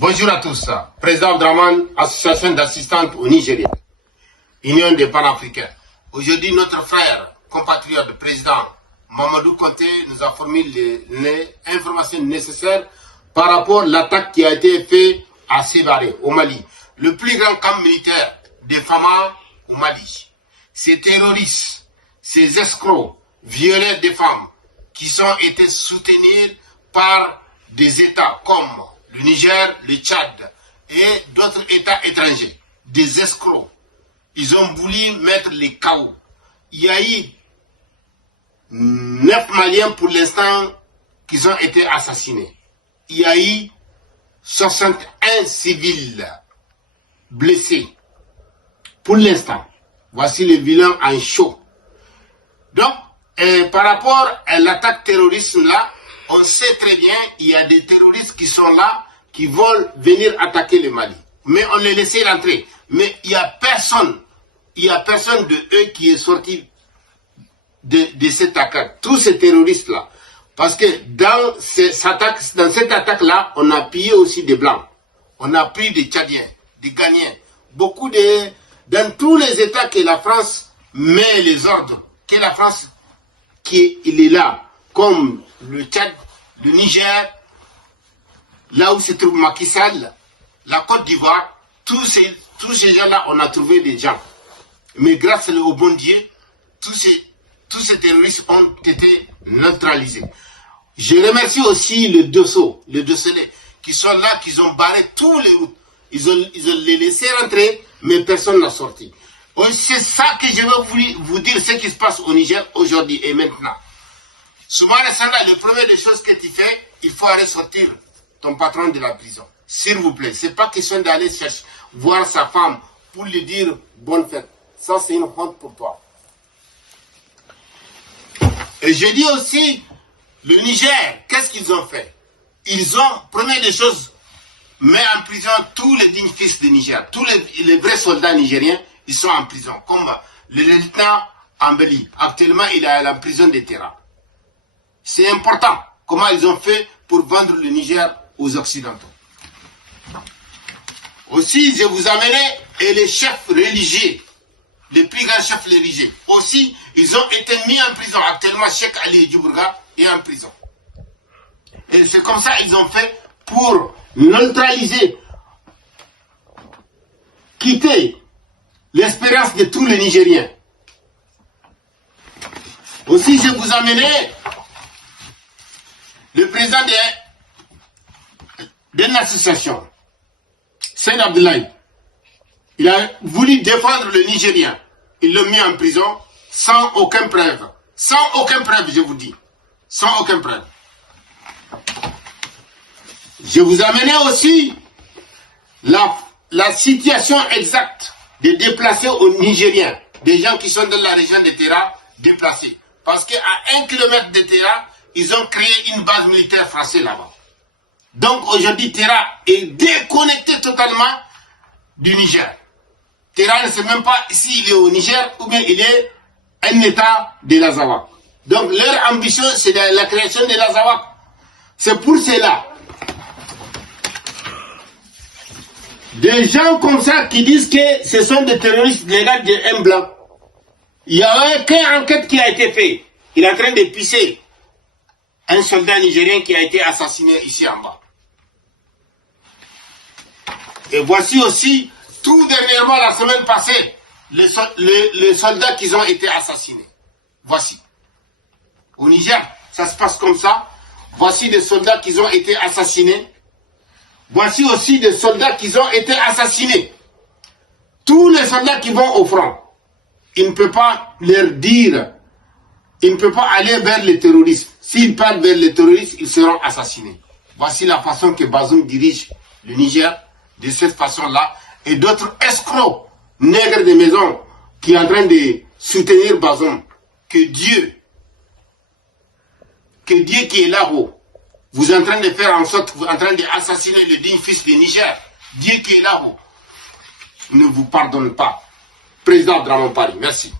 Bonjour à tous. Président Draman, association d'assistantes au Nigeria, Union des panafricains. Aujourd'hui, notre frère, compatriote, président Mamadou Konté nous a fourni les informations nécessaires par rapport à l'attaque qui a été faite à Sévaré, au Mali. Le plus grand camp militaire des Fama au Mali. Ces terroristes, ces escrocs, violaient des femmes qui ont été soutenus par des États comme le Niger, le Tchad et d'autres États étrangers, des escrocs. Ils ont voulu mettre les chaos. Il y a eu 9 Maliens pour l'instant qui ont été assassinés. Il y a eu 61 civils blessés. Pour l'instant, voici le bilan en chaud. Donc, par rapport à l'attaque terroriste là, on sait très bien qu'il y a des terroristes qui sont là, qui veulent venir attaquer le Mali. Mais on les laisse rentrer. Mais il n'y a personne de eux qui est sorti de cette attaque. Tous ces terroristes-là. Parce que dans cette attaque-là, on a pillé aussi des Blancs. On a pris des Tchadiens, des Ghanéens. Dans tous les États que la France met les ordres, que la France il est là, comme le Tchad, le Niger, là où se trouve Macky Sall, la Côte d'Ivoire, tous ces gens-là, on a trouvé des gens. Mais grâce au bon Dieu, tous ces terroristes ont été neutralisés. Je remercie aussi les Dossonais, qui sont là, qui ont barré tous les routes. Ils ont les laissés rentrer, mais personne n'a sorti. C'est ça que je veux vous dire, ce qui se passe au Niger aujourd'hui et maintenant. Soumaré Sanda, la première des choses que tu fais, il faut aller sortir ton patron de la prison. S'il vous plaît, c'est pas question d'aller voir sa femme pour lui dire bonne fête. Ça, c'est une honte pour toi. Et je dis aussi, le Niger, qu'est-ce qu'ils ont fait? Ils ont, première des choses, mis en prison tous les dignes fils du Niger. Tous les vrais soldats nigériens, ils sont en prison. Comme le lieutenant Ambeli. Actuellement, il est à la prison de Terra. C'est important comment ils ont fait pour vendre le Niger aux Occidentaux. Aussi, je vous amènerai et les chefs religieux, les plus grands chefs religieux. Aussi, ils ont été mis en prison. Actuellement, Cheikh Ali Djoubourga est en prison. Et c'est comme ça qu'ils ont fait pour neutraliser, quitter l'espérance de tous les Nigériens. Aussi, je vous amènerai le président d'une association, Seyd Abdoulaye. Il a voulu défendre le Nigérien. Il l'a mis en prison sans aucune preuve. Sans aucune preuve, je vous dis. Sans aucune preuve. Je vous amène aussi la situation exacte des déplacés aux Nigériens. Des gens qui sont dans la région de Terra, déplacés. Parce qu'à 1 kilomètre de Terra, ils ont créé une base militaire française là-bas. Donc aujourd'hui, Terra est déconnecté totalement du Niger. Terra ne sait même pas s'il est au Niger ou bien il est un État de l'Azawak. Donc leur ambition, c'est la création de l'Azawak. C'est pour cela. Des gens comme ça qui disent que ce sont des terroristes légaux d'un blanc. Il n'y a aucune enquête qui a été faite. Il est en train de pisser un soldat nigérien qui a été assassiné ici en bas. Et voici aussi, tout dernièrement, la semaine passée, les soldats qui ont été assassinés. Voici. Au Niger, ça se passe comme ça. Voici des soldats qui ont été assassinés. Voici aussi des soldats qui ont été assassinés. Tous les soldats qui vont au front, il ne peut pas leur dire, il ne peut pas aller vers les terroristes. S'ils partent vers les terroristes, ils seront assassinés. Voici la façon que Bazoum dirige le Niger, de cette façon-là. Et d'autres escrocs, nègres de maison, qui sont en train de soutenir Bazoum. Que Dieu qui est là-haut, vous êtes en train de faire en sorte, vous êtes en train d'assassiner le digne fils du Niger. Dieu qui est là-haut ne vous pardonne pas. Président Draman Paris, merci.